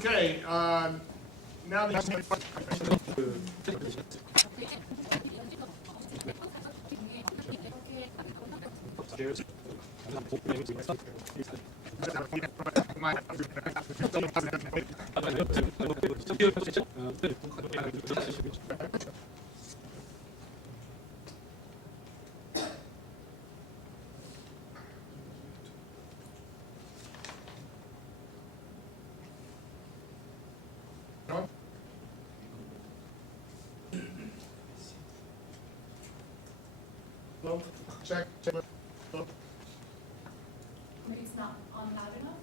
Okay. Now the check. Maybe it's not on loud enough.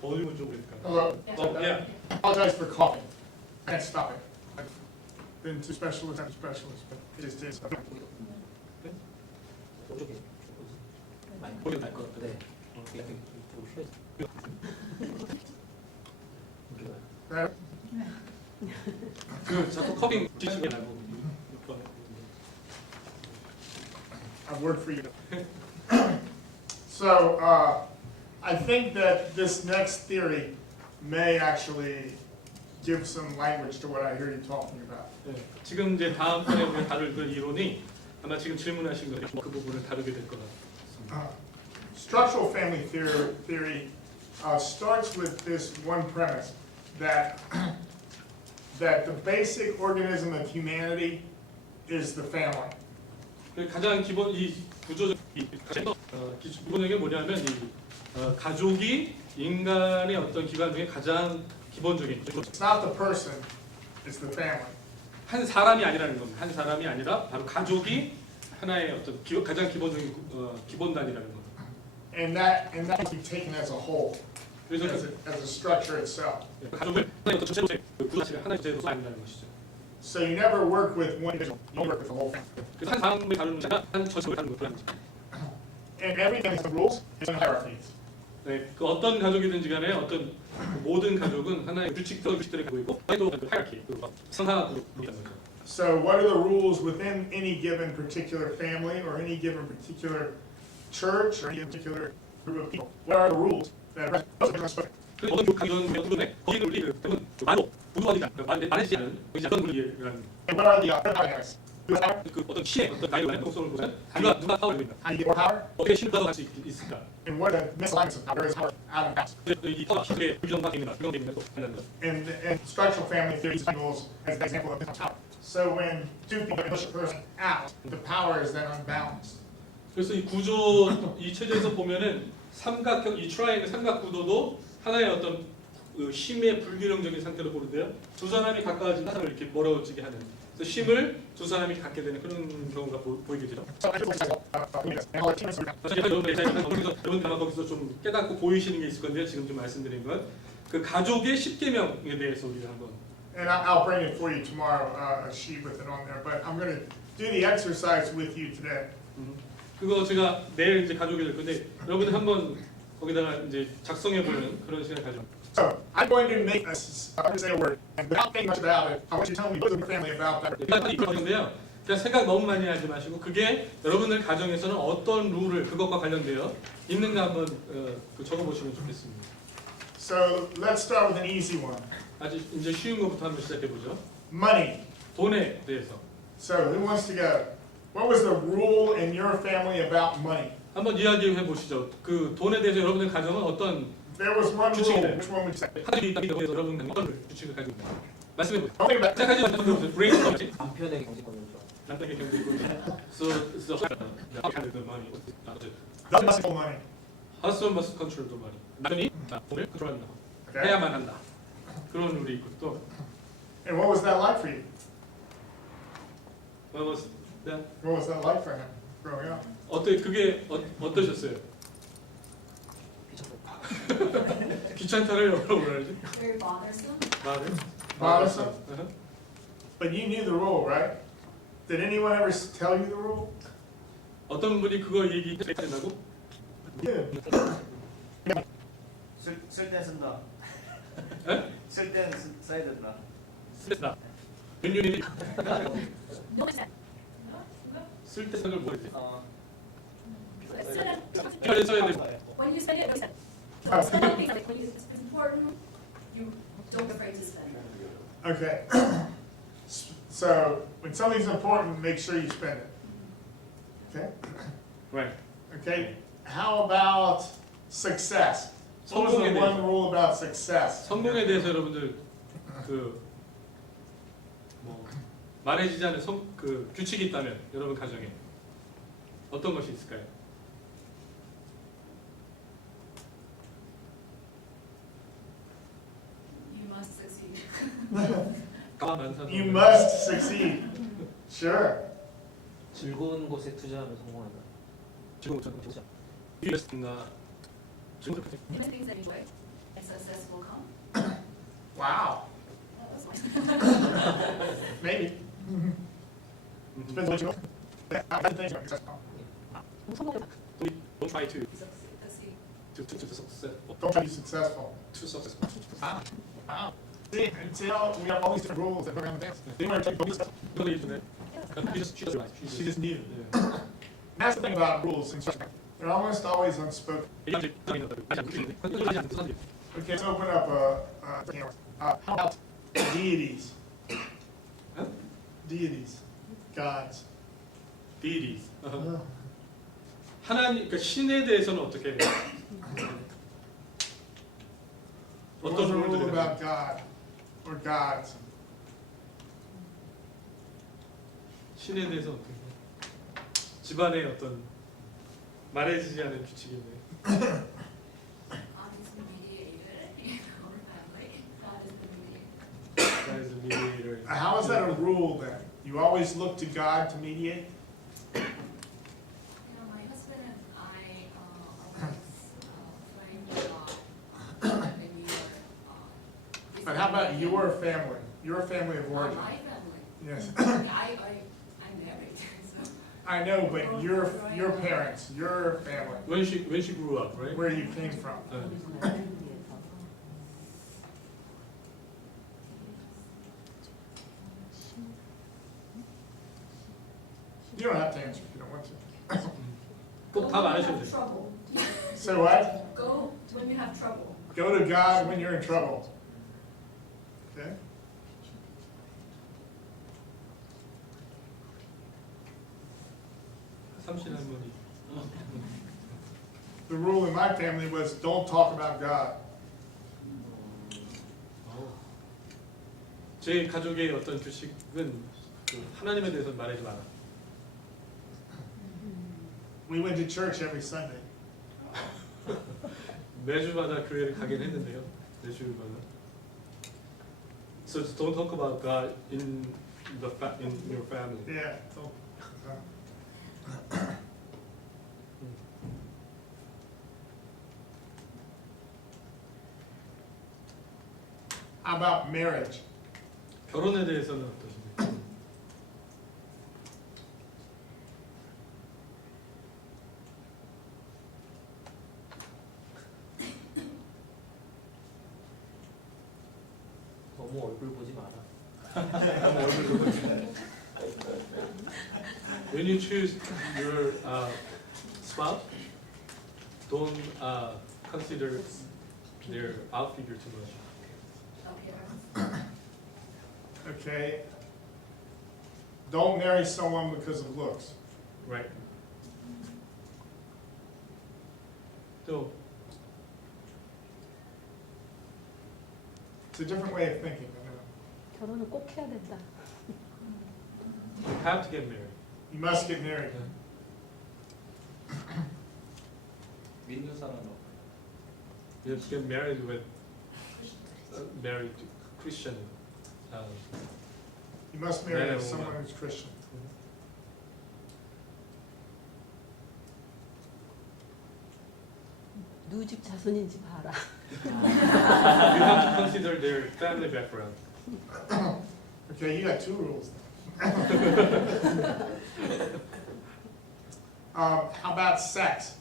볼륨을 좀 올릴까요? Hello. Yeah. I apologize for coughing. I can't stop it. I've been to specialists after specialists, but it just is. 볼륨 날것 같아. Right? 그 자꾸 커빙 지시게 말고. I've worked for you. So I think that this next theory may actually give some language to what I hear you talking about. 네, 지금 이제 다음번에 우리가 다룰 그 이론이 아마 지금 질문하신 거예요. 그 부분을 다루게 될 것 같습니다. Structural family theory starts with this one premise that that the basic organism of humanity is the family. 가장 기본 이 구조적 기본적인 게 뭐냐면 가족이 인간의 어떤 기관 중에 가장 기본적인 It's not the person, it's the family. 한 사람이 아니라는 겁니다. 한 사람이 아니라 바로 가족이 하나의 어떤 가장 기본적인 기본단이라는 겁니다. And that can be taken as a whole, 그래서 as a structure itself. 가족을 하나의 어떤 전체로서의 구조체가 하나의 전체로서 아니라는 것이죠. So you never work with one individual, you work with the whole family. 그래서 한 사람을 다루는 게 아니라 한 전체를 다루는 것을 하는 거죠. And every family has rules and hierarchies. 네, 그 어떤 가족이든지 간에 어떤 모든 가족은 하나의 규칙들을 가지고 있고 또 하이라키, 상하그룹이 있다는 거죠. So what are the rules within any given particular family or any given particular church or any particular group of people? What are the rules that are present? 그 어떤 이런 구조에 거기는 우리 말로 부도하지 않는 말하지 않는 어떤 분이라는 And what are the dynamics? Who has power? 그 어떤 시의 어떤 나이와 행동성을 보면 누가 파워를 입니다. How do you get more power? 어떻게 신을 받아갈 수 있을까? And what are the misalignments of power? Where is power out of balance? 이 파워 시의 불균형과 있는 불균형이 또 하는 거. And structural family theory rules as an example of power. So when two people push a person out, the power is then unbalanced. 그래서 이 구조 이 체제에서 보면은 삼각형 이 트라이앵글 삼각 구도도 하나의 어떤 힘의 불균형적인 상태로 보는데요. 두 사람이 가까워진 사람을 이렇게 멀어지게 하는. 그래서 힘을 두 사람이 갖게 되는 그런 경우가 보이게 되죠. 여러분 아마 거기서 좀 깨닫고 보이시는 게 있을 건데요. 지금 좀 말씀드린 건 그 가족의 10계명에 대해서 우리가 한번. And I'll bring it for you tomorrow, a sheet with it on there. But I'm going to do the exercise with you today. 그거 제가 내일 이제 가져오게 될 건데 여러분 한번 거기다가 이제 작성해 보는 그런 시간을 가져. So I'm going to make say a word, and without thinking much about it, I want you to tell me what is your family about that. 이건데요. 그냥 생각 너무 많이 하지 마시고 그게 여러분들 가정에서는 어떤 룰을 그것과 관련되어 있는가 한번 적어 보시면 좋겠습니다. So let's start with an easy one. 아주 이제 쉬운 것부터 한번 시작해 보죠. Money. 돈에 대해서. So who wants to go? What was the rule in your family about money? 한번 이야기해 보시죠. 그 돈에 대해서 여러분들 가정은 어떤 There was one rule. Which one would you say? 하나님이 있다고 해서 여러분 어떤 규칙을 가지고 있나요? 말씀해 보세요. Don't think about 시작하지 마시고 브레인스토밍. 남편의 경제권이죠. 남편의 경제권. So the money. Doesn't must control money. Husband must control the money. 남편이 돈을 컨트롤한다. 해야만 한다. 그런 룰이 있고 또. And what was that like for you? What was that? What was that like for him growing up? 그게 어떠셨어요? 귀찮다를 영어로 뭐라 그러지? Very bothersome. Bothersome. But you knew the rule, right? Did anyone ever tell you the rule? 어떤 분이 그거 얘기했다고? Yeah. 쓸 때 쓴다. 에? 쓸 때는 써야 된다. 쓸다. 윤윤이 No, it's not. 쓸 때 생각을 뭐 했지? When 써야 돼. you when you spend it, you spend it. So spending things like when you, it's important, you don't be afraid to spend it. Okay. So when something's important, make sure you spend it. Okay? Right. Okay? How about success? What was the 성공에 one 대해서. rule about success? 성공에 대해서 여러분들 뭐 말해지지 않은 그 규칙이 있다면 여러분 가정에 어떤 것이 있을까요? You must succeed. You must succeed. Sure. 즐거운 곳에 투자하면 성공한다. 지금 보자. 이랬나? 지금 Even things that you enjoy, and success will come. Wow. Oh, that's nice. Maybe. Depends what you want. I think successful. Don't try to Succeed. success Don't try to be successful. to successful. Wow. See how we have all these different rules that we're going to dance. They might take police. Totally internet. She just knew. That's the thing about rules in instruction. They're almost always unspoken. Okay, let's open up how about deities? Huh? Deities. Gods. deities. 하나님, 그러니까 신에 대해서는 어떻게 해요? What's the 어떤 rule 룰들이 about God or gods? 신에 대해서 어떻게 해요? 집안의 어떤 말해지지 않은 규칙이 있네요. God is the mediator in our family. God is the mediator. God is a mediator. How is that a rule then? You always look to God to mediate? You know, my husband and I always find God when we are. But how about your family? Your family of origin? My family. Yes. I'm married, so. I know, but your parents, your family, When she grew up, right? where you came from. You don't have to answer if you don't want to. 꼭 답 안 하셔도 Go when you have 돼요. trouble. So what? Go when you have trouble. Go to God when you're in trouble. Okay? 삼신 할머니. The rule in my family was don't talk about God. 제 가족의 어떤 규칙은 그 하나님에 대해서 말하지 마라. We went to church every Sunday. 매주마다 교회를 가긴 했는데요. 매주마다. So just don't talk about God in your family. Yeah. Don't, How about marriage? 결혼에 대해서는 어떠십니까? 너무 얼굴 보지 마라. When you choose your spouse, don't consider their out figure too much. Appearance. Okay. Don't marry someone because of looks. Right. 또 It's a different way of thinking. I know. 결혼은 꼭 해야 된다. you have to get married. You must get married. 믿는 사람은 You have to get married with married to Christian. You must Man marry and someone woman. who's Christian. 누구 집 자손인지 봐라. You have to consider their family background. Okay, you got two rules. How about sex?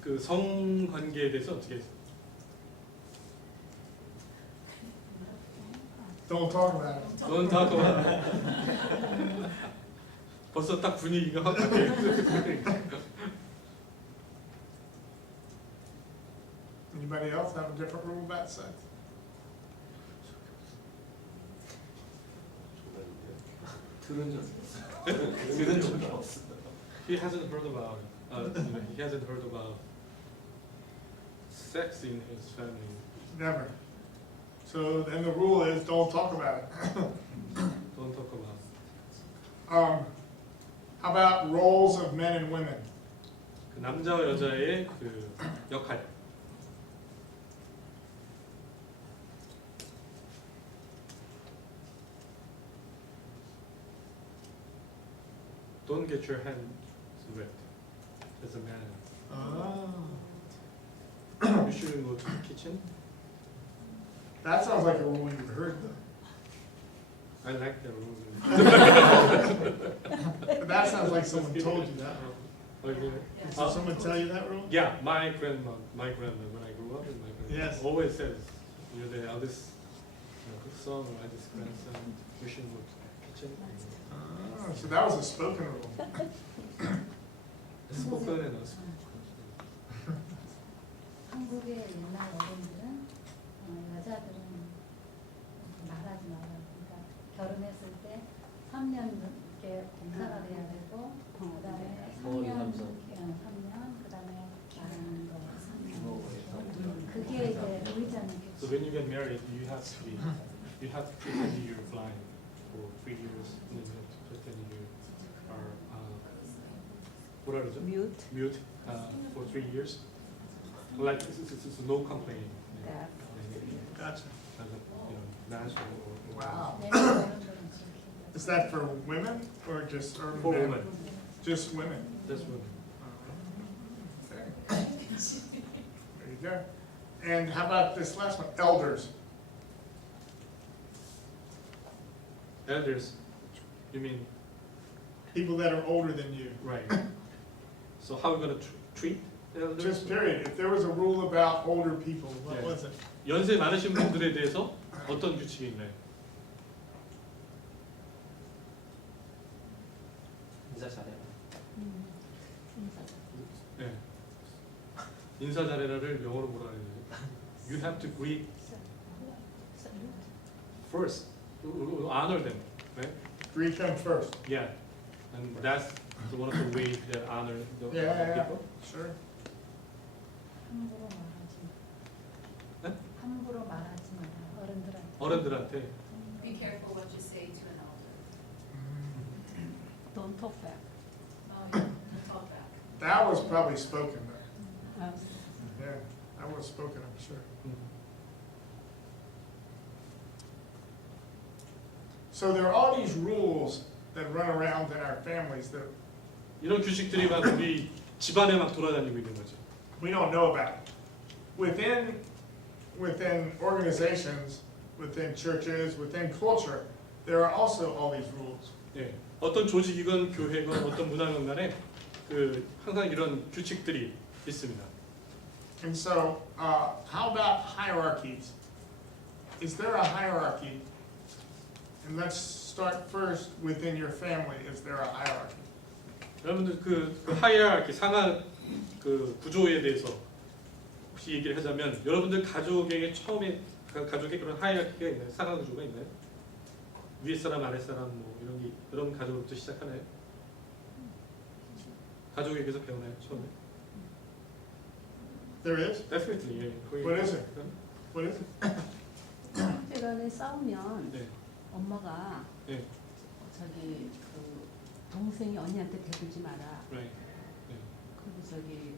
그 성관계에 대해서 어떻게 해요? Don't talk about it. 넌 다 벌써 딱 분위기가 확 바뀌어요. Anybody else have a different rule about sex? 들은 적 없어. 들은 적이 없어. He hasn't heard about he hasn't heard about sex in his family. Never. So then the rule is don't talk about it. Don't talk about. How about roles of men and women? 그 남자와 여자의 그 역할. Don't get your hands wet as a man. You shouldn't go to the kitchen. That sounds like a rule you've heard though. I like that rule. But that sounds like someone told you that. Oh, really? Did someone tell you that rule? Yeah, my grandma, when I grew up, my grandma Yes. always says, you're the eldest son or eldest grandson, you shouldn't go to the kitchen. Oh, so that was a spoken rule. Spoken and unspoken. 한국의 옛날 어른들은 여자들은 말하지 말라. 그러니까 결혼했을 때 3년 이렇게 봉사가 돼야 되고 그다음에 3년, 3년 그다음에 말하는 거 3년. 그게 이제 의자는 So when you get married, you have to pretend you're blind for 3 years, and then you have to pretend you are 뭐라 그러죠? Mute for 3 years. Like it's no complaining. Deaf. Gotcha. As a national or Wow. 옛날 어른들은 그렇게 Is that for women or just or for men? women. Just women. That's women. Okay. There you go. And how about this last one? Elders. Elders, you mean People that are older than you. right? So how are we gonna treat elders? Just period. If there was a rule about older people, what Yeah. was it? 연세 많으신 분들에 대해서 어떤 규칙이 있나요? 인사 잘해. 네. 인사 잘해라를 영어로 뭐라 해야 되죠? You have to greet first, honor them, right? Greet them first. Yeah, and that's one of the ways that honor the Yeah. people. Sure. 함부로 말하지 마. 네? 함부로 말하지 마라. 어른들한테. 어른들한테 Be careful what you say to an elder. Don't talk back. Oh, yeah, don't talk back. That was probably spoken though. 아, Yeah, that was spoken, I'm sure. So there are all these rules that run around in our families that 이런 규칙들이 막 우리 집안에 막 돌아다니고 있는 거죠. we don't know about. Within organizations, within churches, within culture, there are also all these rules. 예, 어떤 조직이건 교회건 어떤 문화건 간에 그 항상 이런 규칙들이 있습니다. And so, how about hierarchies? Is there a hierarchy? And let's start first within your family. Is there a hierarchy? 여러분들 그 하이라르키 상하 그 구조에 대해서 혹시 얘기를 하자면 여러분들 가족에게 처음에 가족에 그런 하이라르키가 있나요? 상하 구조가 있나요? 위에 사람 아래 사람 뭐 이런 가족부터 시작하나요? 가족에게서 배우나요 처음에? There is? Definitely. 예. 거기 What is it? What is it? 형제간에 싸우면 네. 엄마가 네. 저기 그 동생이 언니한테 대들지 마라. Right. 그리고 저기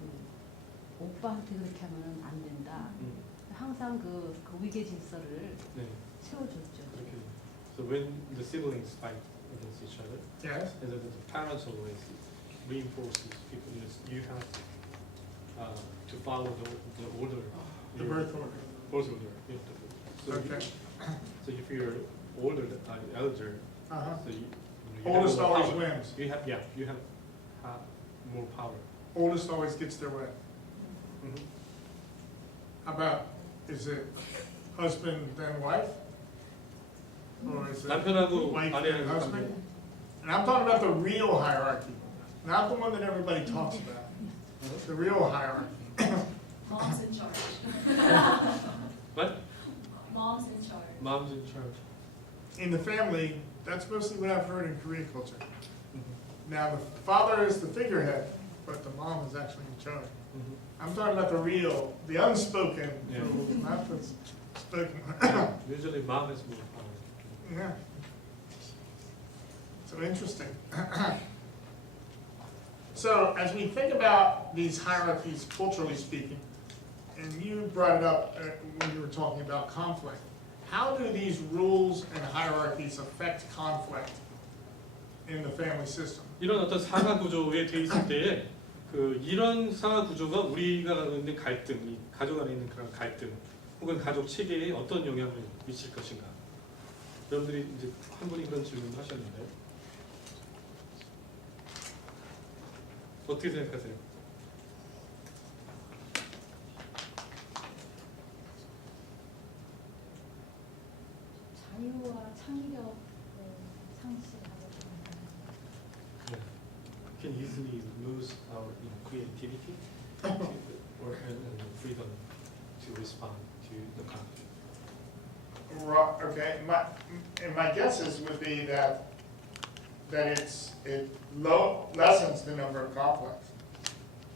그 오빠한테 그렇게 하면 안 된다. 항상 그 위계 질서를 네. 세워줬죠. 그렇게. So when the siblings fight against each other, Yes. and the parents always reinforces people. You have to follow the order. The birth order. Birth order. You have to, so, Okay. so if you're older, elder, Uh-huh. so you Oldest have more always power. wins. You have more power. Oldest always gets their way. Mm-hmm. How about, is it husband then wife? Or is it 남편하고 wife 아내하고 and husband? And I'm talking about the real hierarchy, not the one that everybody talks about. The real hierarchy. Mom's in charge. What? Mom's in charge. Mom's in charge. In the family, that's mostly what I've heard in Korean culture. Mhm. Now, the father is the figurehead, but the mom is actually in charge. Mhm. I'm talking about the unspoken Yeah. rules, not the spoken. Usually mom is more power. Yeah. So interesting. So as we think about these hierarchies, culturally speaking, and you brought it up when you were talking about conflict, how do these rules and hierarchies affect conflict in the family system? 이런 어떤 상하 구조에 돼 있을 때에 그 이런 상하 구조가 우리가 갖고 있는 갈등, 이 가족 안에 있는 그런 갈등, 혹은 가족 체계에 어떤 영향을 미칠 것인가? 여러분들이 이제 한 분이 그런 질문을 하셨는데 어떻게 생각하세요? 자유와 창의력을 상실하게 됩니다. Yeah. Can easily lose our creativity or and freedom to respond to the conflict. Okay, my guesses would be that it lessens the number of conflicts.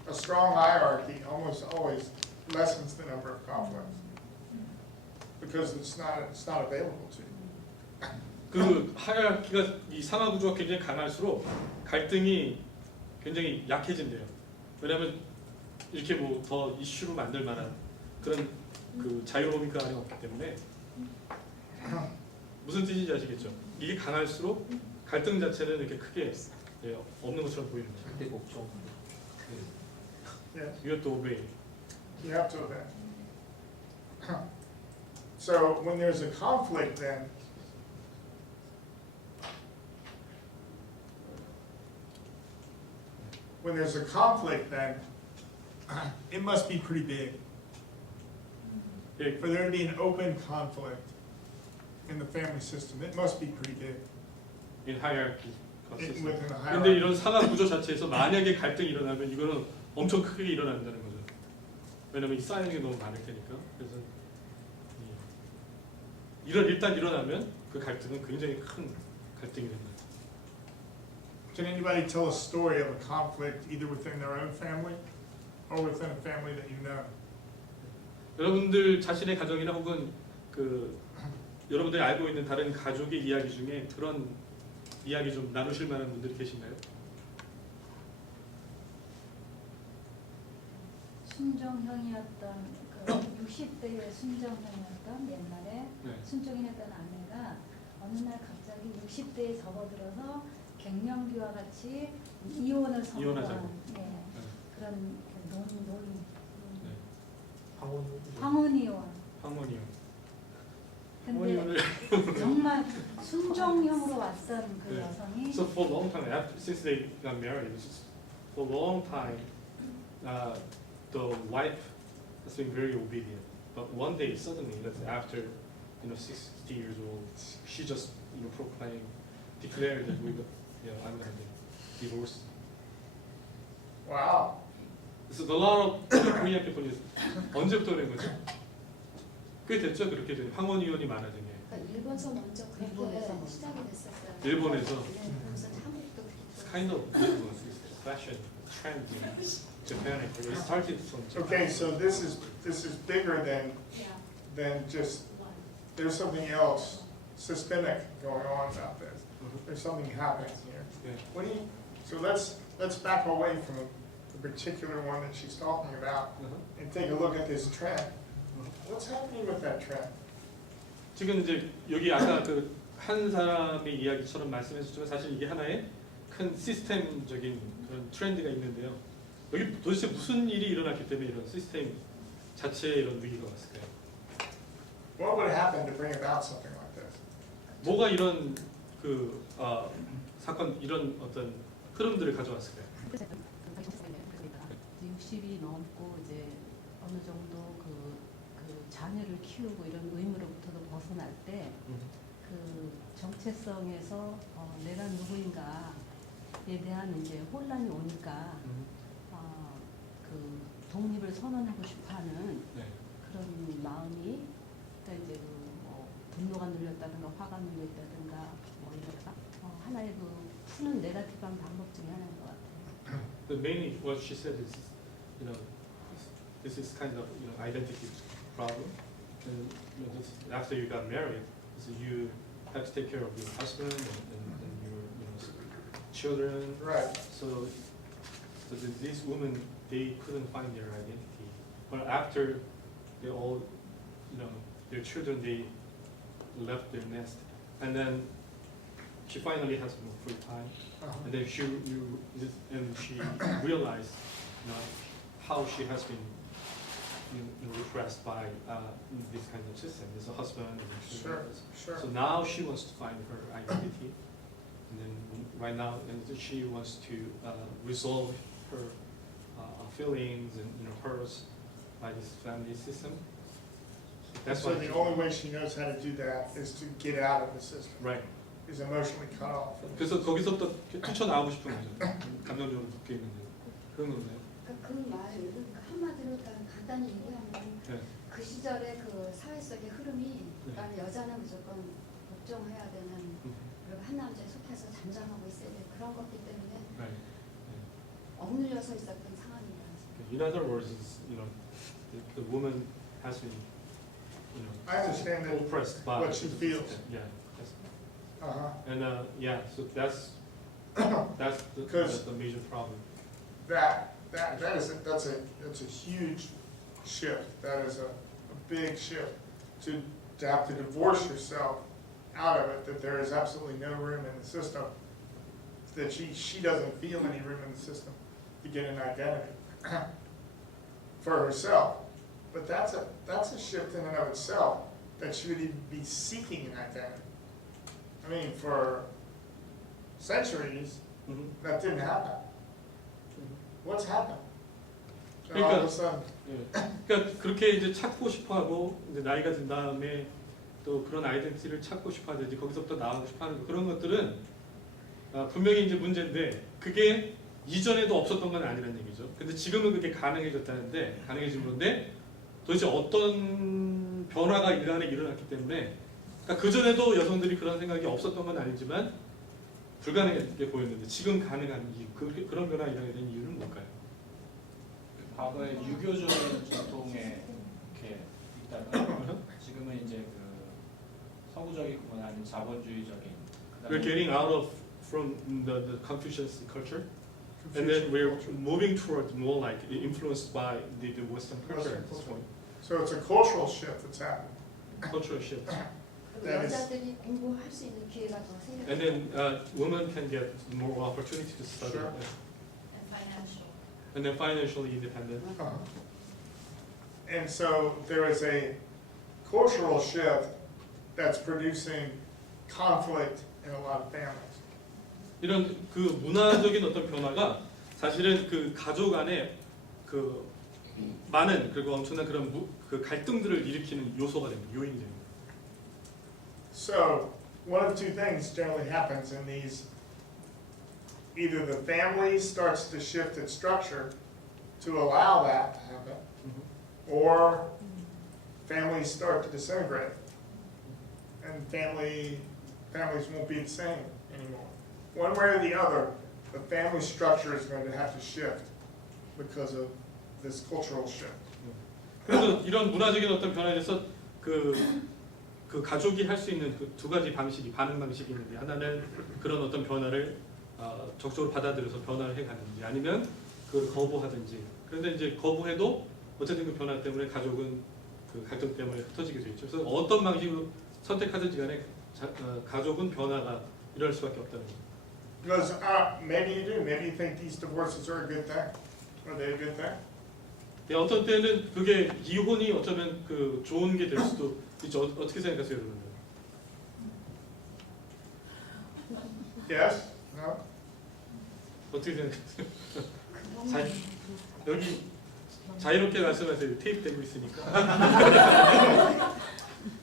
A strong hierarchy almost always lessens the number of conflicts because it's not available to you. 그 하이라키가 이 상하 구조가 굉장히 강할수록 갈등이 굉장히 약해진대요. 왜냐하면 이렇게 뭐 더 이슈로 만들 만한 그런 그 자유로움이 그 안에 없기 때문에 무슨 뜻인지 아시겠죠? 이게 강할수록 갈등 자체는 이렇게 크게 없는 것처럼 보이는 거죠. 절대 걱정. Yes. You have to obey. You have to obey. So when there's a conflict then, it must be pretty big. 예, For there to be an open conflict in the family system, it must be pretty big in hierarchy. within the 근데 hierarchy. 이런 상하 구조 자체에서 만약에 갈등이 일어나면 이거는 엄청 크게 일어난다는 거죠. 왜냐면 이 쌓이는 게 너무 많을 테니까. 그래서 일단 일어나면 그 갈등은 굉장히 큰 갈등이 됩니다. Can anybody tell a story of a conflict either within their own family or within a family that you know? 여러분들 자신의 가정이나 혹은 그 여러분들이 알고 있는 다른 가족의 이야기 중에 그런 이야기 좀 나누실 만한 분들이 계신가요? 순정형이었던 그 60대의 순정형이었던 옛날에 네. 순종이었던 아내가 어느 날 갑자기 60대에 접어들어서 갱년기와 같이 이혼을 이혼하자고. 선고한 그런 네. 황혼이혼. 황혼이요. 근데 황혼이혼을 정말 순종형으로 왔던 그 네. 여성이 So for a long time, since they got married, for a long time, the wife has been very obedient. But one day, suddenly, after 60 years old, she just declared that I'm gonna be divorced. Wow. So a lot of Korean people is 언제부터 그런 거죠? 꽤 됐죠, 그렇게 된 황혼이혼이 많아진 게. 그러니까 일본에서 먼저 그렇게 일본에서 먼저. 시작이 됐었어요. 일본에서. 네, 그래서 한국도 그렇게. Kind of fashion trend in Japan and Korea. It started from Japan. Okay, so this is bigger Yeah, than just one. there's something else systemic going on about this. There's something happening here. Yeah. What do you? So let's back away from the particular one that she's talking about and take a look at this trend. What's happening with that trend? 지금 이제 여기 아까 그 한 사람의 이야기처럼 말씀해주셨지만 사실 이게 하나의 큰 시스템적인 그런 트렌드가 있는데요. 여기 도대체 무슨 일이 일어났기 때문에 이런 시스템 자체에 이런 위기가 왔을까요? What would happen to bring about something like this? 뭐가 이런 그 사건 이런 어떤 흐름들을 가져왔을까요? 60이 넘고 이제 어느 정도 그 자녀를 키우고 이런 의무로부터도 벗어날 때 그 정체성에서 내가 누구인가에 대한 이제 혼란이 오니까 그 독립을 선언하고 싶어하는 네. 그런 마음이 그러니까 이제 뭐 분노가 눌렸다든가 화가 눌렸다든가 뭐 이럴까 하나의 그 푸는 네거티브한 방법 중에 하나인 것 같아요. But mainly what she said is, this is kind of identity problem. And just after you got married, so you have to take care of your husband and your children. Right. So these women, they couldn't find their identity. But after they all, their children, they left their nest, and then she finally has more free time, and then she realized, how she has been, repressed by this kind of system. There's a husband and children. Sure. So now she wants to find her identity, and then right now, she wants to resolve her feelings and hers by this family system. That's So why the only way she knows how to do that is to get out of the system. right. Is emotionally cut off. 그래서 거기서부터 뛰쳐나오고 싶은 거죠. 감정적으로 묶여 있는데 그런 건가요? 그 말을 한마디로 간단히 얘기하면 네. 그 시절의 그 사회 속의 흐름이 네. 그러니까 여자는 무조건 복종해야 되는 그리고 한 남자에 속해서 잠잠하고 있어야 돼 그런 것들 때문에 Right. 억눌려서 있었던 상황입니다. In other words, the woman has been, I understand that oppressed by what she feels. Yeah. That's, Uh-huh. and so that's Because- the major problem. That's a huge shift. That is a big shift to have to divorce yourself out of it, that there is absolutely no room in the system, that she doesn't feel any room in the system to get an identity for herself. But that's a shift in and of itself, that she would even be seeking an identity. I mean, for centuries, that didn't happen. What's happened? And all of a sudden, 예. 그러니까 그렇게 이제 찾고 싶어하고 이제 나이가 든 다음에 또 그런 아이덴티티를 찾고 싶어하든지 거기서부터 나오고 싶어하는 그런 것들은 분명히 이제 문제인데 그게 이전에도 없었던 건 아니라는 얘기죠. 근데 지금은 그게 가능해졌다는데 가능해진 건데 도대체 어떤 변화가 인간에 일어났기 때문에 그러니까 그 전에도 여성들이 그런 생각이 없었던 건 아니지만 불가능하게 보였는데 지금 가능한 이유 그런 변화가 일어나게 된 이유는 뭘까요? 과거에 유교적인 전통에 이렇게 있다가 지금은 이제 그 서구적이거나 아니면 자본주의적인 We're getting out of from the Confucius culture, and then we're moving towards more like influenced by the Western culture at this point. so it's a cultural shift that's happening. Cultural shift, 그리고 That is- 여자들이 공부할 수 있는 기회가 더 생겼어요. and then women can get more opportunity to study, Sure. And financial. and then financially independent. Uh-huh. And so there is a cultural shift that's producing conflict in a lot of families. 이런 그 문화적인 어떤 변화가 사실은 그 가족 안에 그 많은 그리고 엄청난 그런 그 갈등들을 일으키는 요소가 됩니다. 요인이 됩니다. So one of two things generally happens in these. Either the family starts to shift its structure to allow that to happen, or families start to disintegrate. And families won't be the same anymore. One way or the other, the family structure is going to have to shift because of this cultural shift. 그래서 이런 문화적인 어떤 변화에 대해서 그 가족이 할 수 있는 그 두 가지 방식이 반응 방식이 있는데 하나는 그런 어떤 변화를 적극적으로 받아들여서 변화를 해가는지 아니면 그걸 거부하든지. 그런데 이제 거부해도 어쨌든 그 변화 때문에 가족은 그 갈등 때문에 흩어지게 되죠. 그래서 어떤 방식으로 선택하든지 간에 가족은 변화가 일어날 수밖에 없다는 거죠. Because maybe you do. Maybe you think these divorces are a good thing. Are they a good thing? 네, 어떤 때는 그게 이혼이 어쩌면 그 좋은 게 될 수도 있죠. 어떻게 생각하세요, 여러분? Yes? No? 어떻게 생각하세요? 여기 자유롭게 말씀하세요. 테이프 되고 있으니까.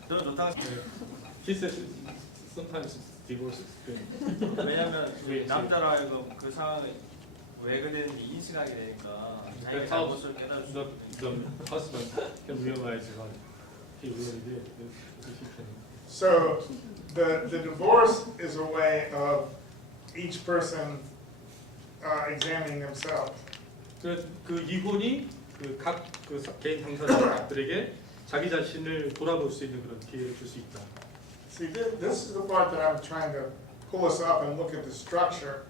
저는 좋다고 He says sometimes divorce is good. 왜냐하면 남자로 하여금 그 상황에 왜 그랬는지 인식하게 되니까 자기 That's 잘못을 깨달을 수 있는. the husband can realize what he really did. So the divorce is a way of each person examining themselves. 그 이혼이 그 개인 당사자들에게 자기 자신을 돌아볼 수 있는 그런 기회를 줄 수 있다. See, this is the part that I'm trying to pull us up and look at the structure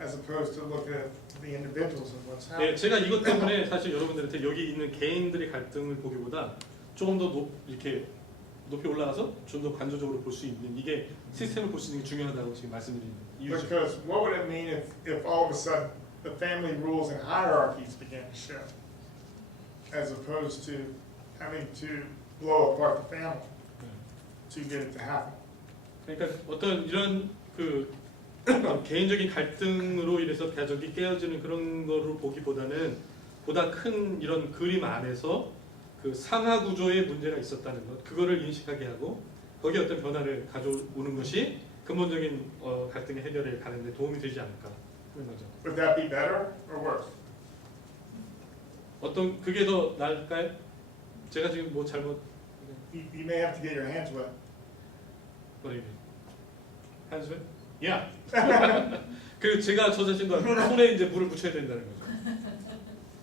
as opposed to look at the individuals and what's 네, happening. 제가 이것 때문에 사실 여러분들한테 여기 있는 개인들의 갈등을 보기보다 조금 더 이렇게 높이 올라가서 좀 더 관조적으로 볼 수 있는 이게 시스템을 볼 수 있는 게 중요하다고 지금 말씀드리는 이유죠. Because what would it mean if all of a sudden the family rules and hierarchies began to shift, as opposed to having to blow apart the family to get it to happen? 그러니까 어떤 이런 그 개인적인 갈등으로 인해서 가족이 깨어지는 그런 거를 보기보다는 보다 큰 이런 그림 안에서 그 상하 구조의 문제가 있었다는 것, 그거를 인식하게 하고 거기에 어떤 변화를 가져오는 것이 근본적인 갈등의 해결에 가는데 도움이 되지 않을까 그런 거죠. Would that be better or worse? 어떤 그게 더 나을까요? 제가 지금 뭐 잘못 You may have to get your hands wet. 뭐래요? 한숨? 야. 그 제가 저 자신도 손에 이제 물을 묻혀야 된다는 거죠.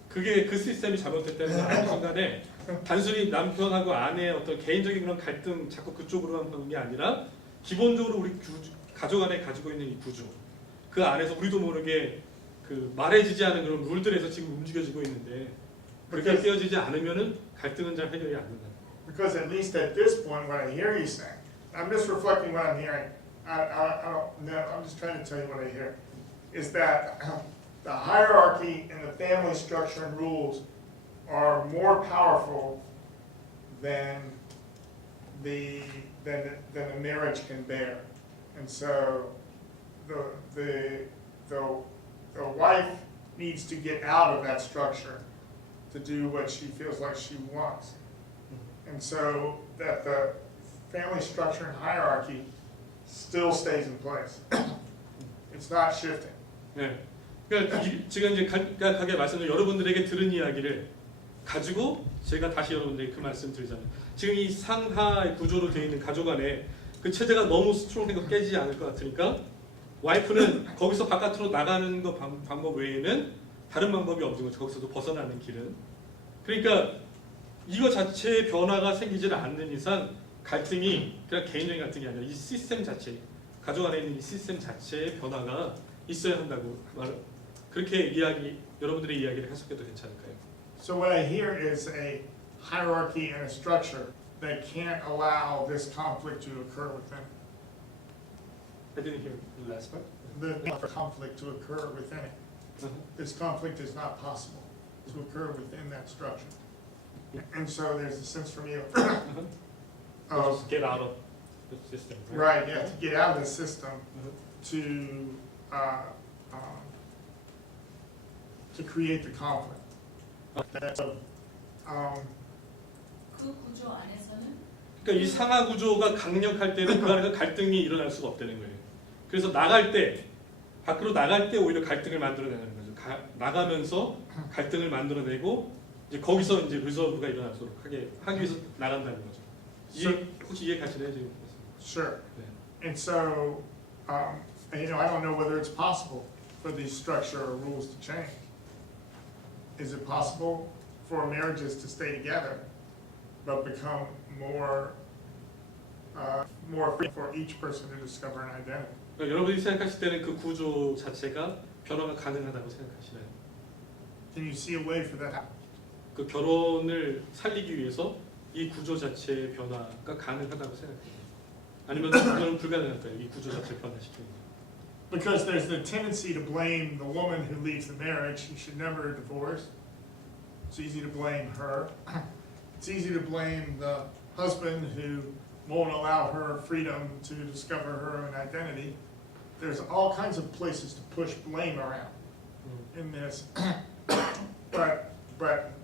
그게 그 시스템이 잘못됐다는 걸 아는 순간에 단순히 남편하고 아내의 어떤 개인적인 그런 갈등 자꾸 그쪽으로만 보는 게 아니라 기본적으로 우리 가족 안에 가지고 있는 이 구조 그 안에서 우리도 모르게 그 말해지지 않은 그런 룰들에서 지금 움직여지고 있는데 그렇게 깨어지지 않으면은 갈등은 잘 해결이 안 된다. Because at least at this point, what I hear you saying, I'm just reflecting what I'm hearing. I don't know. I'm just trying to tell you what I hear. Is that the hierarchy and the family structure and rules are more powerful than the marriage can bear, and so the wife needs to get out of that structure to do what she feels like she wants, and so that the family structure and hierarchy still stays in place. It's not shifting. 네. 그러니까 지금 이제 간략하게 말씀드린 여러분들에게 들은 이야기를 가지고 제가 다시 여러분들에게 그 말씀 드리자면 지금 이 상하 구조로 되어 있는 가족 안에 그 체제가 너무 스트롱해서 깨지지 않을 것 같으니까 와이프는 거기서 바깥으로 나가는 거 방법 외에는 다른 방법이 없는 거죠. 거기서도 벗어나는 길은. 그러니까 이거 자체의 변화가 생기지 않는 이상 갈등이 그냥 개인적인 갈등이 아니라 이 시스템 자체, 가족 안에 있는 이 시스템 자체의 변화가 있어야 한다고 그렇게 여러분들의 이야기를 해석해도 괜찮을까요? So what I hear is a hierarchy and a structure that can't allow this conflict to occur within. I didn't hear the last part. The conflict to occur within it. This conflict is not possible to occur within that structure. And so there's a sense for me of Just get out of the system. right, yeah, to get out of the system to create the conflict. So, 그 구조 안에서는 그러니까 이 상하 구조가 강력할 때는 그 안에서 갈등이 일어날 수가 없다는 거예요. 그래서 나갈 때 밖으로 나갈 때 오히려 갈등을 만들어내는 거죠. 나가면서 갈등을 만들어내고 이제 거기서 이제 리solve가 일어나도록 하기 위해서 나간다는 거죠. 혹시 이해 가시나요 지금? sure. 네. And so, I don't know whether it's possible for these structure or rules to change. Is it possible for marriages to stay together, but become more free for each person to discover an identity? 그러니까 여러분이 생각하실 때는 그 구조 자체가 변화가 가능하다고 생각하시나요? Can you see a way for that? 그 결혼을 살리기 위해서 이 구조 자체의 변화가 가능하다고 생각해요? 아니면 그거는 불가능할까요? 이 구조 자체를 변화시키는 거? Because there's the tendency to blame the woman who leaves the marriage. She should never divorce. It's easy to blame her. It's easy to blame the husband who won't allow her freedom to discover her own identity. There's all kinds of places to push blame around in this. But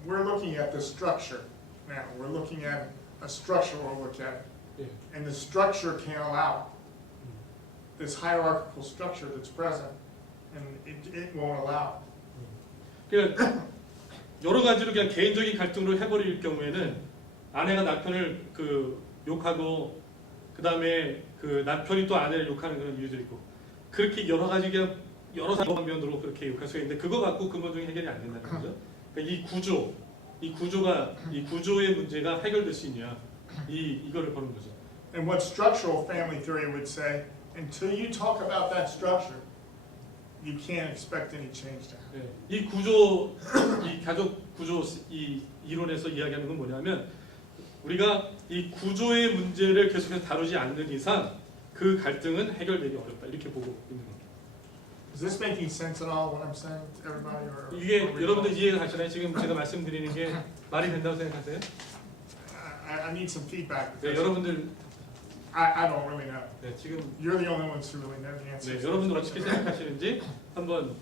we're looking at the structure now. We're looking at a structural look at it. 예. And the structure can't allow it. This hierarchical structure that's present, and it won't allow 그러니까 여러 가지로 그냥 개인적인 갈등으로 해버릴 경우에는 아내가 남편을 그 욕하고 그 다음에 그 남편이 또 아내를 욕하는 그런 이유들이 있고 그렇게 여러 가지 그냥 여러 방면으로 그렇게 욕할 수가 있는데 그거 갖고 근본적인 해결이 안 된다는 거죠. 그러니까 이 구조의 문제가 해결될 수 있냐 이거를 보는 거죠. And what structural family theory would say, until you talk about that structure, you can't expect any change to happen. 네. 이 구조, 이 가족 구조 이 이론에서 이야기하는 건 뭐냐면 우리가 이 구조의 문제를 계속해서 다루지 않는 이상 그 갈등은 해결되기 어렵다 이렇게 보고 있는 겁니다. Is this making sense at all, what I'm saying to everybody? Or, 이게 여러분들 이해가 가시나요? 지금 제가 말씀드리는 게 말이 된다고 생각하세요? I need some feedback. 네, because 여러분들 I don't really know. 네, 지금 You're the only ones who really know the answer. 네, 여러분들 어떻게 생각하시는지 한번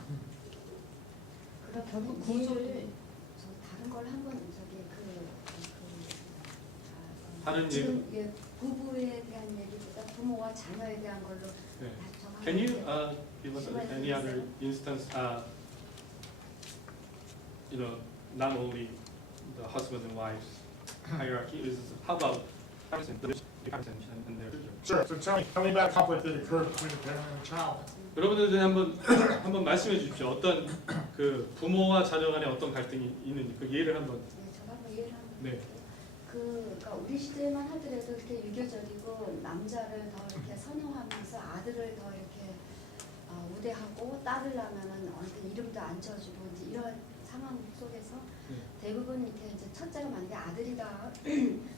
그럼 결국 구조를 저 다른 걸 한번 저기 다른 지금 이게 부부에 대한 얘기보다 부모와 자녀에 대한 걸로 네. 다 정하는 Can you 게 give us any other instance? You know, not only the husband and wife's hierarchy. Is how about parents and their children? Sure. So tell me about conflict that occurred between a parent and a child. 여러분들 한번 말씀해 주십시오. 어떤 그 부모와 자녀 간에 어떤 갈등이 있는지 그 예를 한번. 네, 제가 한번 이해를 하면 네. 그러니까 우리 시대만 하더라도 이렇게 유교적이고 남자를 더 이렇게 선호하면서 아들을 더 이렇게 우대하고 딸을 낳으면은 어디 이름도 안 쳐주고 이제 이런 상황 속에서 대부분 이렇게 이제 첫째가 만약에 아들이다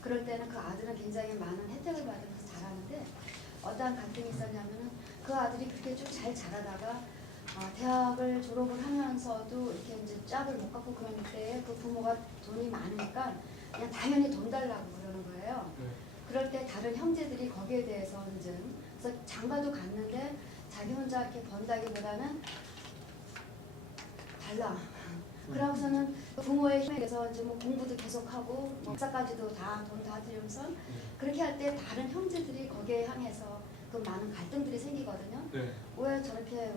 그럴 때는 그 아들은 굉장히 많은 혜택을 받으면서 자라는데 어떠한 갈등이 있었냐면은 그 아들이 그렇게 쭉 잘 자라다가 대학을 졸업을 하면서도 이렇게 이제 짝을 못 갖고 그런 때에 그 부모가 돈이 많으니까 그냥 당연히 돈 달라고 그러는 거예요. 네. 그럴 때 다른 형제들이 거기에 대해서 이제 그래서 장가도 갔는데 자기 혼자 이렇게 번다기보다는 달라. 그러고서는 부모의 힘에 의해서 이제 뭐 공부도 계속하고 목사까지도 다 돈 다 들여서 그렇게 할 때 다른 형제들이 거기에 향해서 그 많은 갈등들이 생기거든요. 네. 왜 저렇게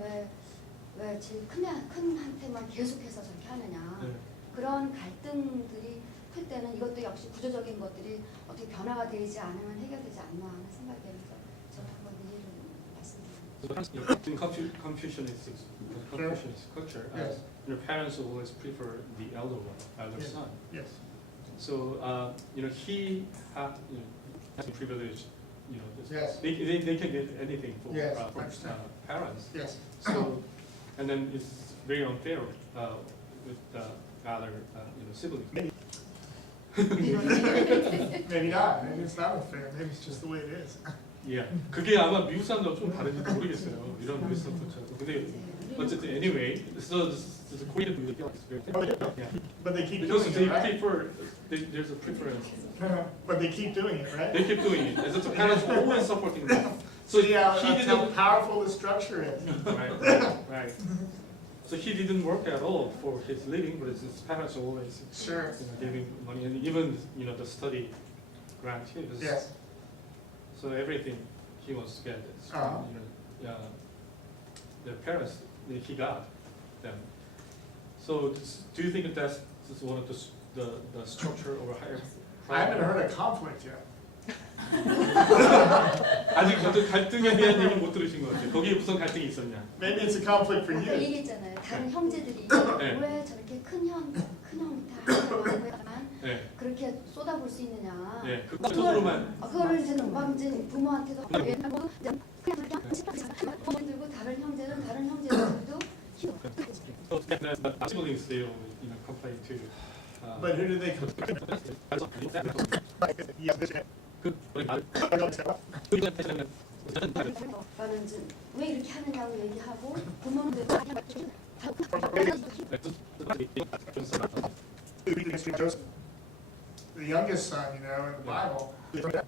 왜 제일 큰한테만 계속해서 저렇게 하느냐. 네. 그런 갈등들이 클 때는 이것도 역시 구조적인 것들이 어떻게 변화가 되지 않으면 해결되지 않나 하는 생각이 들면서 저는 한번 이해를 말씀드립니다. In Confucianist culture, Yes. your parents always prefer the elder Yes. son. Yes. So you know he has been privileged. You know, Yes. they can get anything from Yes, I from understand. parents. Yes. So and then it's very unfair with the other siblings. Maybe not. Maybe it's not unfair. Maybe it's just the way it is. Yeah. 그게 아마 미국 사람들하고 좀 다른지 모르겠어요. 이런 웨스턴 culture. 근데 어쨌든 anyway, so the Korean people is very yeah. But they keep Because doing they it, right? prefer, there's a preference. But they keep doing it, right? They keep doing it. And so the parents always supporting them. So See how, he that's how didn't. powerful the structure is. Right. So he didn't work at all for his living, but his parents always Sure. giving money and even the study grant. He was, Yes. So everything he wants to get. Uh-huh. The parents he got them. So do you think that's one of the structure or higher? I haven't heard of conflict yet. 아직 어떤 갈등에 대한 얘기 못 들으신 것 같아요. 거기에 무슨 갈등이 있었냐? Maybe it's a conflict for 아까 you. 얘기했잖아요. 다른 형제들이 네. 왜 저렇게 큰 형한테 하려고만 네. 그렇게 쏟아볼 수 있느냐. 네. 그쪽으로만. 그거를 이제 막 이제 부모한테도 얘기하고 그냥 부모 들고 다른 형제는 다른 형제들도 siblings they complain to. But who do they 나는 이제 왜 이렇게 하느냐고 얘기하고 부모는 The youngest son, in the Bible, the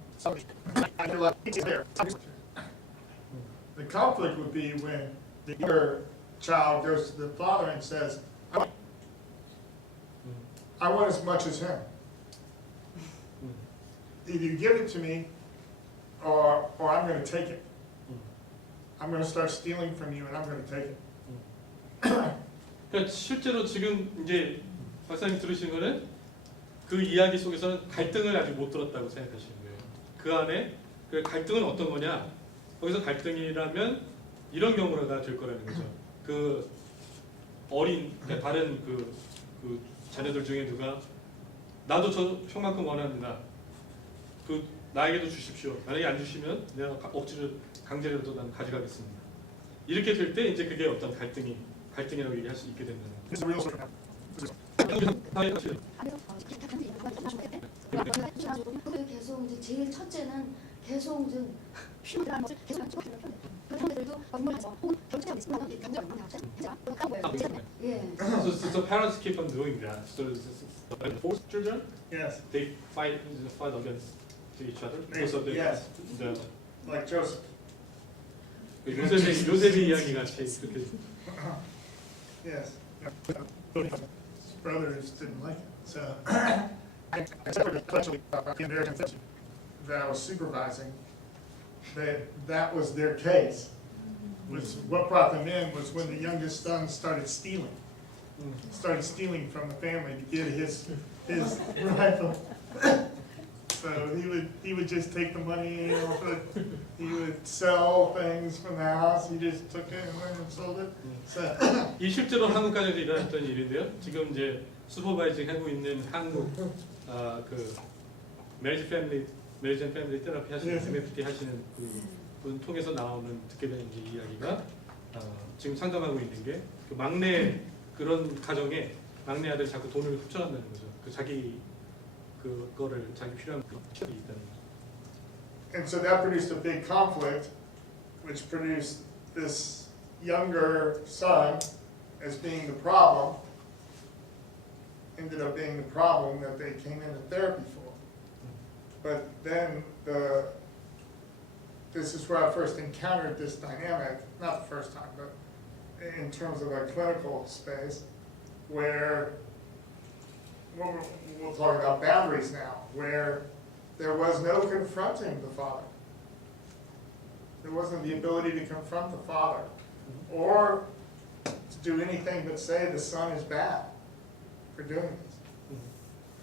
conflict would be when the younger child goes to the father and says, I want as much as him. Either you give it to me or I'm going to take it. I'm going to start stealing from you and I'm going to take it. 그러니까 실제로 지금 이제 박사님 들으신 거는 그 이야기 속에서는 갈등을 아직 못 들었다고 생각하시는 거예요. 그 안에 그 갈등은 어떤 거냐? 거기서 갈등이라면 이런 경우가 될 거라는 거죠. 그 어린 그러니까 다른 그 자녀들 중에 누가 나도 저 형만큼 원하는다. 그 나에게도 주십시오. 만약에 안 주시면 내가 억지로 강제로도 난 가져가겠습니다. 이렇게 될 때 이제 그게 어떤 갈등이라고 얘기할 수 있게 된다는 It's a real story. 그 계속 이제 제일 첫째는 계속 이제 필요한 것을 계속 그들도 혹은 결정이 있으면 경쟁을 많이 하죠. 예. So the parents keep on doing that. So the fourth children, Yes, they fight against each other because of the Yes. like Joseph. 요셉의 이야기 같이 그렇게. Yes. His brothers didn't like it. So I especially the American section that I was supervising, that was their case. Was what brought them in was when the youngest son started stealing from the family to get his rifle. So he would just take the money, he would sell things from the house. He just took it and went and sold it. So 이 실제로 한국 가정에서 일어났던 일인데요. 지금 이제 슈퍼바이징 하고 있는 한국 그 메리지 앤 패밀리 테라피 하시는 MFT 하시는 그분 통해서 나오는 듣게 된 이제 이야기가 지금 상담하고 있는 게 그 막내 그런 가정에 막내 아들 자꾸 돈을 훔쳐간다는 거죠. 그 자기 그거를 자기 필요한 그 필요이 있다는 거죠. and so that produced a big conflict, which produced this younger son as being the problem. Ended up being the problem that they came into therapy for. But then this is where I first encountered this dynamic, not the first time, but in terms of a clinical space, where we'll talk about boundaries now, where there was no confronting the father. There wasn't the ability to confront the father, or to do anything but say the son is bad for doing this.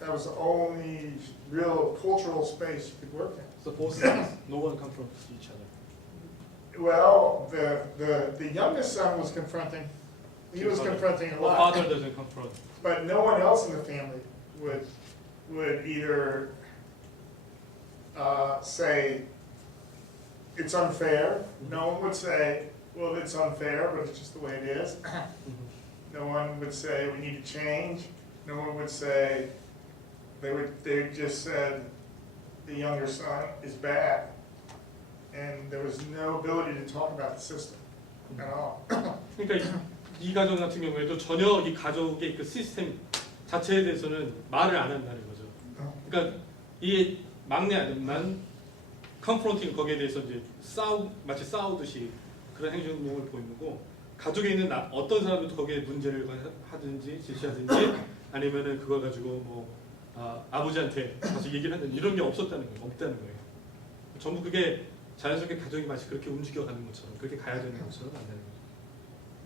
That was the only real cultural space you could work in. So both sides, no one confronts each other. Well, the youngest son was confronting. He was confronting a The lot. father doesn't confront. But no one else in the family would either say it's unfair. No one would say, well, it's unfair, but it's just the way it is. No one would say we need to change. No one would say they just said the younger son is bad, and there was no ability to talk about the system at all. 그러니까 이 가정 같은 경우에도 전혀 이 가족의 그 시스템 자체에 대해서는 말을 안 한다는 거죠. 그러니까 이 막내 아들만 컨프론팅 거기에 대해서 이제 마치 싸우듯이 그런 행동을 보이는 거고, 가족에 있는 어떤 사람도 거기에 문제를 하든지 제시하든지 아니면은 그걸 가지고 뭐 아버지한테 가서 얘기를 하는 이런 게 없다는 거예요. 전부 그게 자연스럽게 가정이 마치 그렇게 움직여가는 것처럼 그렇게 가야 되는 것처럼 안 되는 거죠.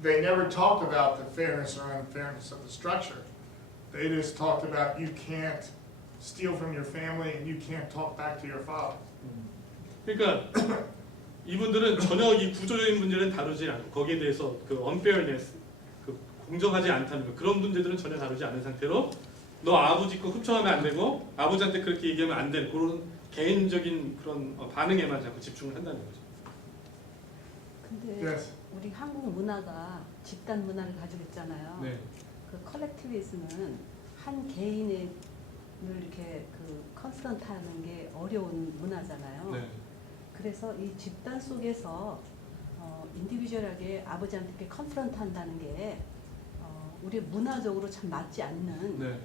They never talked about the fairness or unfairness of the structure. They just talked about you can't steal from your family and you can't talk back to your father. 그러니까 이분들은 전혀 이 구조적인 문제는 다루지 않고 거기에 대해서 그 unfairness, 그 공정하지 않다는 거, 그런 문제들은 전혀 다루지 않은 상태로 너 아버지 거 훔쳐가면 안 되고 아버지한테 그렇게 얘기하면 안 되는 그런 개인적인 그런 반응에만 자꾸 집중을 한다는 거죠. 근데 Yes. 우리 한국 문화가 집단 문화를 가지고 있잖아요. 네. 그 컬렉티비즘은 한 개인을 이렇게 그 컨스턴트하는 게 어려운 문화잖아요. 네. 그래서 이 집단 속에서 인디비주얼하게 아버지한테 이렇게 컨프런트 한다는 게 우리 문화적으로 참 맞지 않는, 네.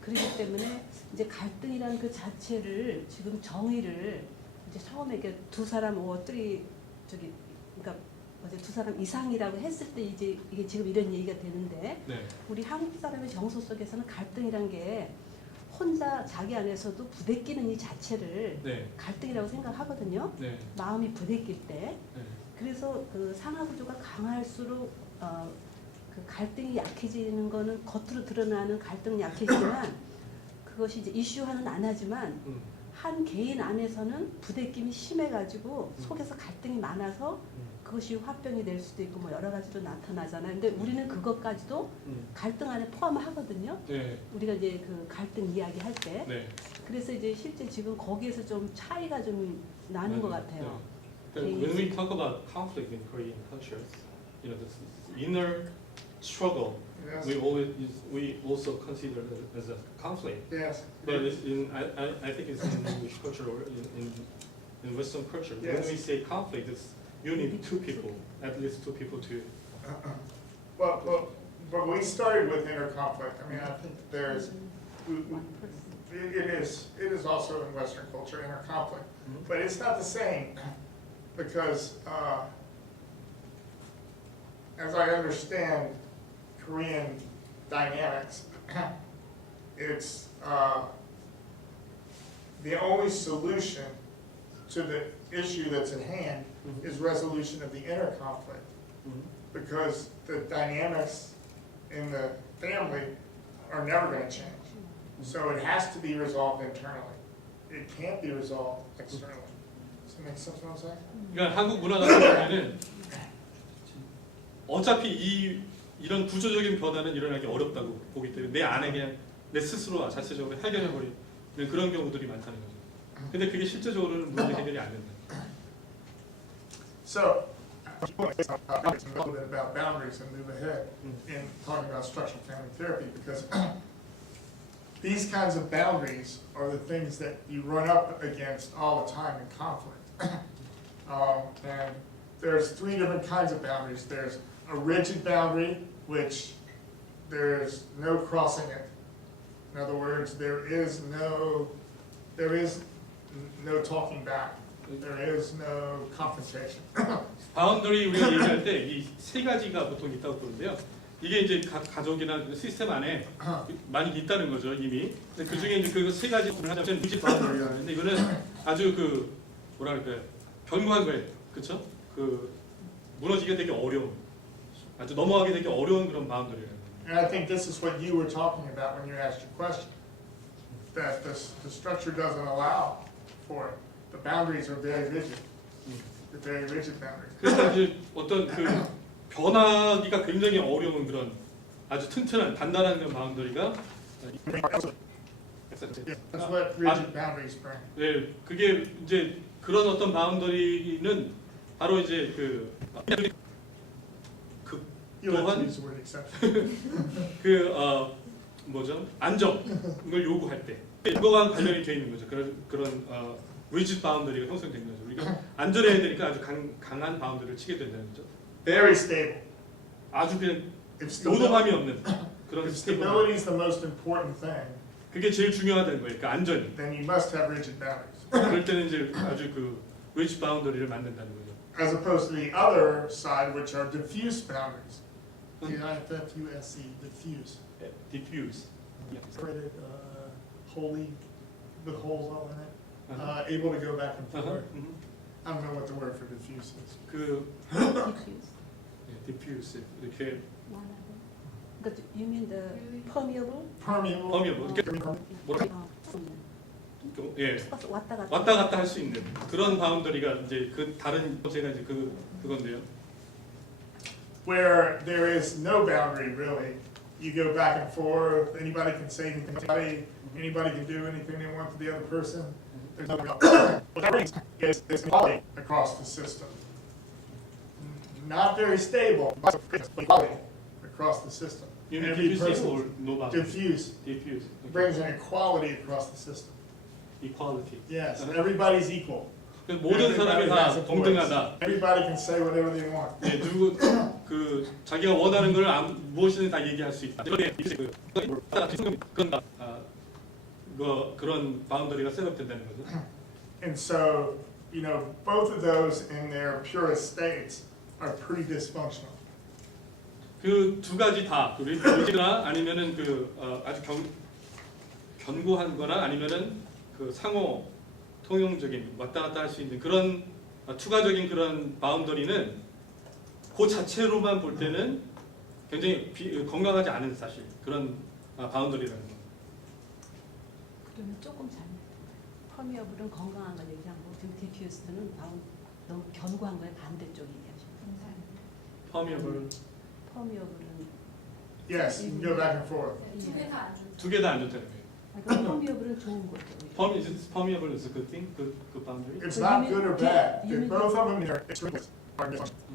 그렇기 때문에 이제 갈등이라는 그 자체를 지금 정의를 이제 처음에 이렇게 두 사람 그러니까 어제 두 사람 이상이라고 했을 때 이제 이게 지금 이런 얘기가 되는데, 네. 우리 한국 사람의 정서 속에서는 갈등이란 게 혼자 자기 안에서도 부대끼는 이 자체를 네. 갈등이라고 생각하거든요. 네. 마음이 부대낄 때. 네. 그래서 그 상하 구조가 강할수록 그 갈등이 약해지는 거는 겉으로 드러나는 갈등은 약해지지만 그것이 이제 이슈화는 안 하지만 한 개인 안에서는 부대낌이 심해가지고 속에서 갈등이 많아서 그것이 화병이 될 수도 있고 뭐 여러 가지로 나타나잖아요. 근데 우리는 그것까지도 갈등 안에 포함하거든요. 네. 우리가 이제 그 갈등 이야기 할 때. 네. 그래서 이제 실제 지금 거기에서 좀 차이가 좀 나는 것 같아요. When we talk about conflict in Korean culture, you know, the inner struggle Yes. we also consider it as a conflict. Yes. But it's I think it's in English culture or in Western culture. When Yes. we say conflict, it's you need two people, at least two people to. But we started with inner conflict. I mean, I think there's, One person. it is also in Western culture, inner conflict. Mhm. But it's not the same because, as I understand Korean dynamics, it's the only solution to the issue that's at hand Mhm. is resolution of the inner conflict, because the dynamics in the family are never going to change. So it has to be resolved internally. It can't be resolved externally. Does that make sense what I'm saying? 그러니까 한국 문화 같은 경우에는 어차피 이런 구조적인 변화는 일어나기 어렵다고 보기 때문에 내 안에 그냥 내 스스로 자체적으로 해결해버리는 그런 경우들이 많다는 거죠. 근데 그게 실제적으로는 문제 해결이 안 된다. So, a little bit about boundaries and move ahead in talking about structural family therapy, because these kinds of boundaries are the things that you run up against all the time in conflict. And there's three different kinds of boundaries. There's a rigid boundary, which there's no crossing it. In other words, there is no talking back. There is no confrontation. 바운더리 우리가 얘기할 때 이 세 가지가 보통 있다고 보는데요. 이게 이제 각 가족이나 시스템 안에 많이 있다는 거죠 이미. 근데 그 중에 이제 그 세 가지 하자면 리짓 바운더리가 하는데 이거는 아주 그 뭐라 그럴까요? 견고한 거예요, 그렇죠? 그 무너지기가 되게 어려운, 아주 넘어가기 되게 어려운 그런 바운더리예요. And I think this is what you were talking about when you asked your question. That the structure doesn't allow for it. The boundaries are very rigid. The very rigid boundaries. 그래서 이제 어떤 그 변하기가 굉장히 어려운 그런 아주 튼튼한 단단한 그런 바운더리가 That's what rigid boundaries bring. 네, 그게 이제 그런 어떤 바운더리는 바로 이제 You like to 또한 use the word exception. 그 뭐죠? 안정을 요구할 때 이거와 관련이 돼 있는 거죠. 그런 리짓 바운더리가 형성된 거죠. 우리가 안전해야 되니까 아주 강한 바운더리를 치게 된다는 거죠. Very stable. 아주 그냥 If 노동함이 없는 그런 스테이블. stability is the most important thing, 그게 제일 중요하다는 거예요. 그러니까 안전이. then you must have rigid boundaries. 그럴 때는 이제 아주 그 리짓 바운더리를 만든다는 거죠. As opposed to the other side, which are diffuse boundaries. D-I-F-F-U-S-E, diffuse. diffuse. Separated, wholly, with holes all in it. Able to go back and forth. I don't know what the word for diffuse is. 그 Diffuse. diffuse 이렇게 그러니까 you mean the permeable? Permeable. permeable 이렇게 뭐라 예 왔다 갔다. 왔다 갔다 할 수 있는 그런 바운더리가 이제 그 다른 제가 이제 그건데요. Where there is no boundary really. You go back and forth, anybody can say anything to anybody can do anything they want to the other person. There's no boundary. What that brings is equality across the system. Not very stable, but equality across the system. You mean Every diffuse or person, no boundary? diffuse, diffuse brings an equality across the system. equality. Yes, everybody's equal. 그래서 모든 사람이 다 동등하다. Everybody can say whatever they want. 네, 누구 그 자기가 원하는 걸 무엇이든 다 얘기할 수 있다. 그런 바운더리가 셋업된다는 거죠. And so, you know, both of those in their purest states are pretty dysfunctional. 그 두 가지 다 리지나 아니면은 아주 견고한 거나 아니면은 그 상호 통용적인 왔다 갔다 할 수 있는 그런 추가적인 그런 바운더리는 그 자체로만 볼 때는 굉장히 건강하지 않은 사실 그런 바운더리라는 거. 그러면 조금 잘못된 거예요. 퍼미어블은 건강한 걸 얘기한 거고 지금 디퓨스는 너무 견고한 거에 반대쪽 얘기하시는 거예요. 퍼미어블 퍼미어블은 Yes, you can go back and forth. 두 개 다 안 좋죠. 두 개 다 안 좋다는 거예요. 그러니까 퍼미어블은 좋은 거죠. 퍼미어블 is a good thing, good boundary. It's So not you good or mean- bad. you mean- Both of them are extremely.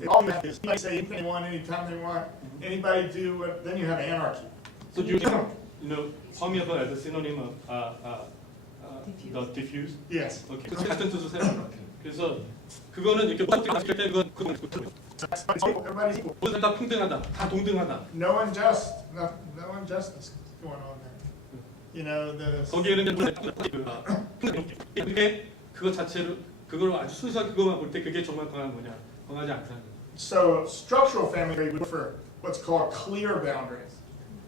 All you have is anybody say anything they want, anytime they want. Anybody do what, then you have anarchy. So you know permeable as a synonym of Diffuse. the diffuse. Yes. 오케이. 같은 뜻을 사용해요. 그래서 그거는 이렇게 봤을 때 그건 Everybody's equal. 모두 다 평등하다, 다 동등하다. No injustice going on there. You know, 거기에는 이렇게 그거 자체로 그걸 아주 순수한 그것만 볼 때 그게 정말 건강하지 않다는 거예요. so structural family theory would look for what's called clear boundaries.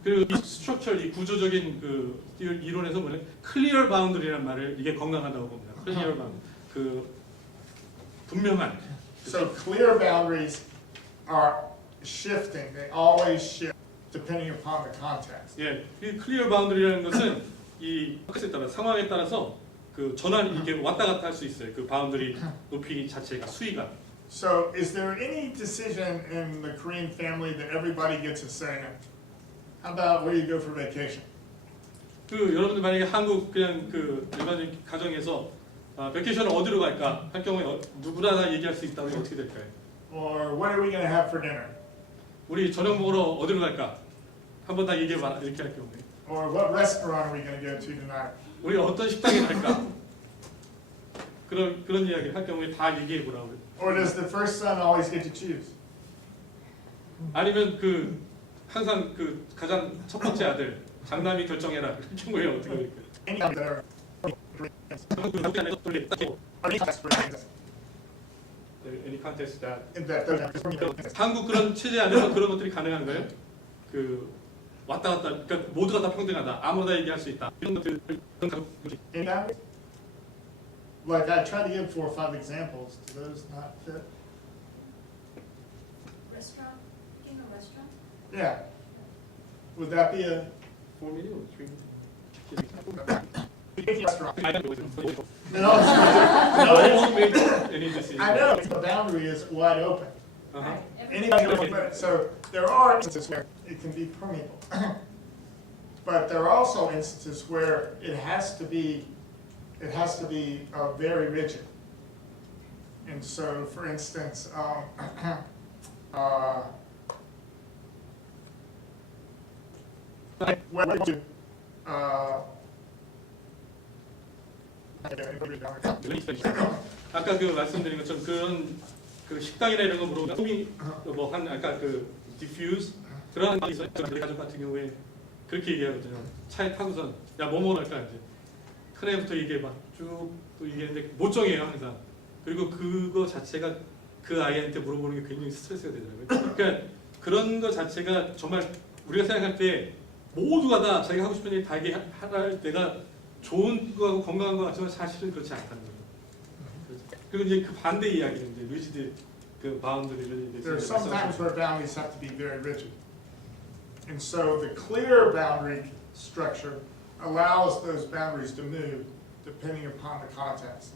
그리고 이 스트럭처, 이 구조적인 그 이론에서 뭐냐, 클리어 바운드리라는 말을 이게 건강하다고 봅니다. 클리어 바운드, 그 분명한. So clear boundaries are shifting. They always shift depending upon the context. 예, 이 클리어 바운드리라는 것은 이 컨텍스트에 따라 상황에 따라서 그 전환이 이게 왔다 갔다 할 수 있어요. 그 바운드리 높이 자체가 수위가. So is there any decision in the Korean family that everybody gets a say in? How about where you go for vacation? 그 여러분들 만약에 한국 그냥 그 일반적인 가정에서 베케이션을 어디로 갈까 할 경우에 누구나 다 얘기할 수 있다면 어떻게 될까요? Or what are we going to have for dinner? 우리 저녁 먹으러 어디로 갈까? 한번 다 얘기해봐. 이렇게 할 경우에. Or what restaurant are we going to go to tonight? 우리 어떤 식당에 갈까? 그런 이야기를 할 경우에 다 얘기해 보라고요. Or does the first son always get to choose? 아니면 그 항상 그 가장 첫 번째 아들 장남이 결정해라. 그런 경우에 어떻게 될까요? Any that are Any contest that in that 한국 그런 체제 안에서 그런 것들이 가능한가요? 그 왔다 갔다, 그러니까 모두가 다 평등하다, 아무나 얘기할 수 있다 이런 것들. any boundaries? Like I tried to give 4 or 5 examples. Do those not fit? Restaurant, picking a restaurant. Yeah. Would that be a 4 minutes or 3 restaurant? minutes? No, I know the boundary is wide open. Uh-huh. Anybody can put it. So there are instances where it can be permeable, but there are also instances where it has to be very rigid. And so, for instance, 아까 그 말씀드린 것처럼 그런 그 식당이나 이런 거 물어보면 뭐한 아까 그 diffuse 그런 게 있어요. 저희 가족 같은 경우에 그렇게 얘기하거든요. 차에 타고선 야 뭐 먹을까 이제 큰애부터 얘기해봐 쭉 또 얘기했는데 못 정해요 항상. 그리고 그거 자체가 그 아이한테 물어보는 게 굉장히 스트레스가 되더라고요. 그러니까 그런 거 자체가 정말 우리가 생각할 때 모두가 다 자기가 하고 싶은 일 다 얘기할 때가 좋은 거하고 건강한 거 같지만 사실은 그렇지 않다는 거예요. 그리고 이제 그 반대 이야기는 이제 리지드 그 바운드리를 이제 there are some times where boundaries have to be very rigid. And so the clear boundary structure allows those boundaries to move depending upon the context.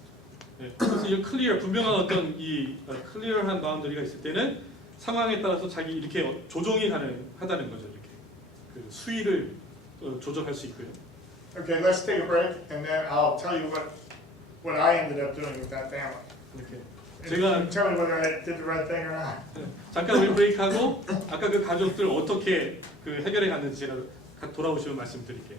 네, 그래서 이 클리어 분명한 어떤 이 클리어한 바운더리가 있을 때는 상황에 따라서 자기 이렇게 조정이 가능하다는 거죠. 이렇게 그 수위를 조정할 수 있고요. Okay, let's take a break, and then I'll tell you what I ended up doing with that family. 이렇게 And 제가 you can tell me whether I did the right thing or not. 잠깐 우리 브레이크하고 아까 그 가족들 어떻게 그 해결해 갔는지 제가 돌아오시면 말씀드릴게요.